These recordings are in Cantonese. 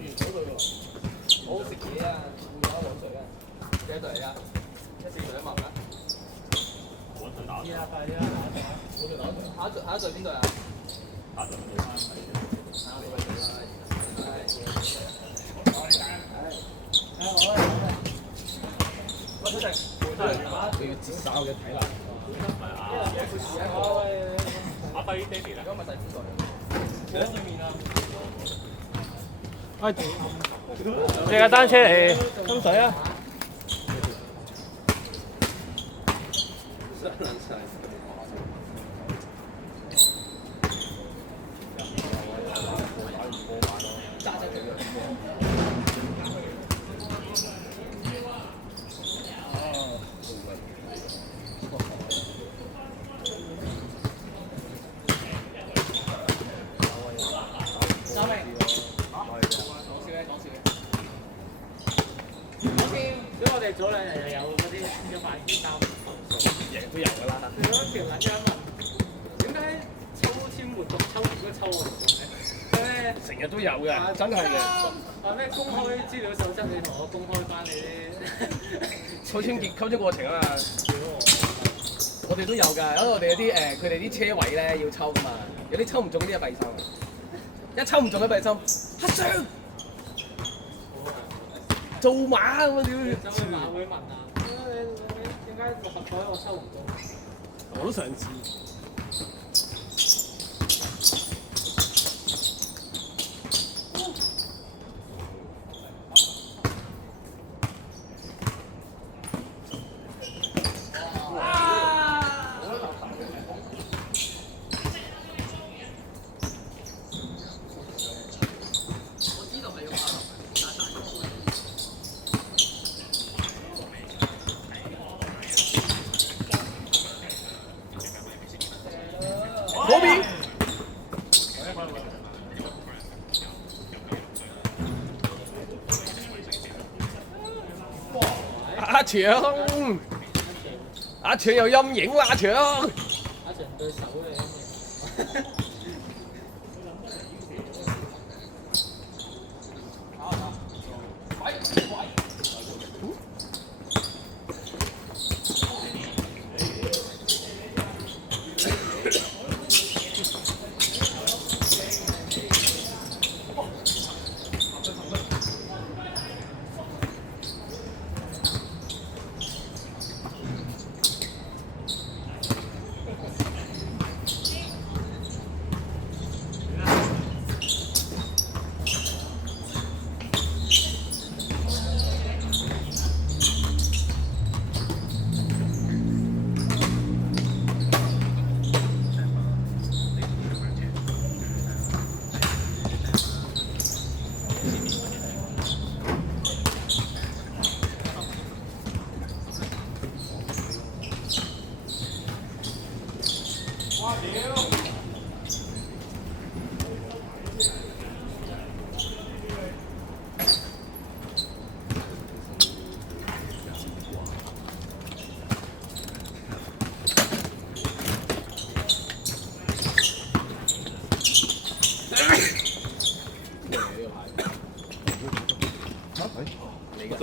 面嗰度喎，好好食嘢啊，有得攞水啊，幾多隊啊？14隊一萬啊？我隊打。係啊，我隊打隊，下一隊邊隊啊？下隊你翻嚟。喂，佢哋佢要節省我嘅體能。阿輝爹哋咧，今日第幾隊？幾多面啊？喂，借架單車嚟斟水啊！我哋早兩日又有嗰啲嘅飯圈交贏都有㗎啦。嗰條撚樣問點解抽籤活動抽完都抽我哋嘅？成日都有嘅，真係嘅。話咩公開資料守則，你同我公開翻你啲抽籤過程啊嘛，我哋都有㗎，因為我哋有啲佢哋啲車位咧要抽㗎嘛，有啲抽唔中嗰啲係閉收，一抽唔中嘅閉收，黑箱做馬咁啊屌！走去馬會問啊，點解六合彩我抽唔中？我都想知。嗰邊阿長有陰影啦，阿長。阿長對手嚟嘅。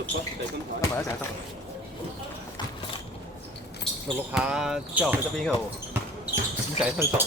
今日一齊得。錄下之後去側邊嗰度試計分數。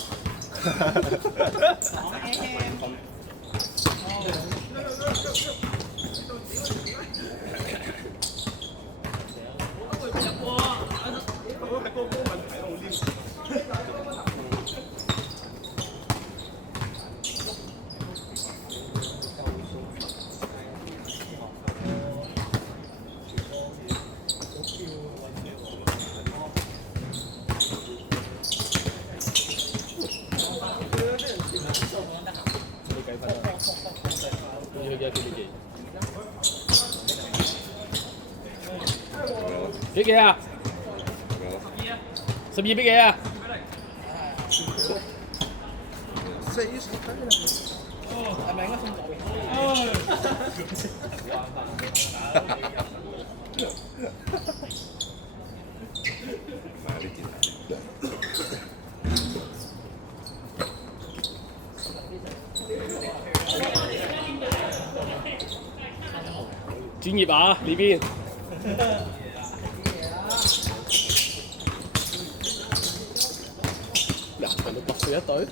俾幾啊？12俾幾啊？4係咪應該送左邊？專業啊呢邊。嗱，場到8對1隊。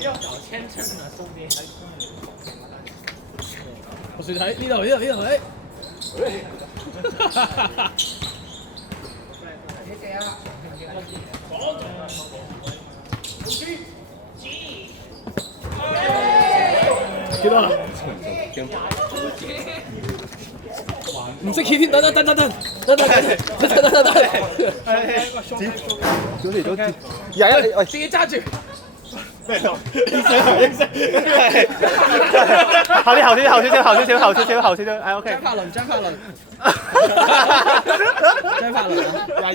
要搞签证啊，兄弟！我算睇呢度睇。幾多啊？唔識企添，等。小李都廿一，喂，自己揸住。咩嚟？後少少，係 OK。張柏倫，張柏倫啊！22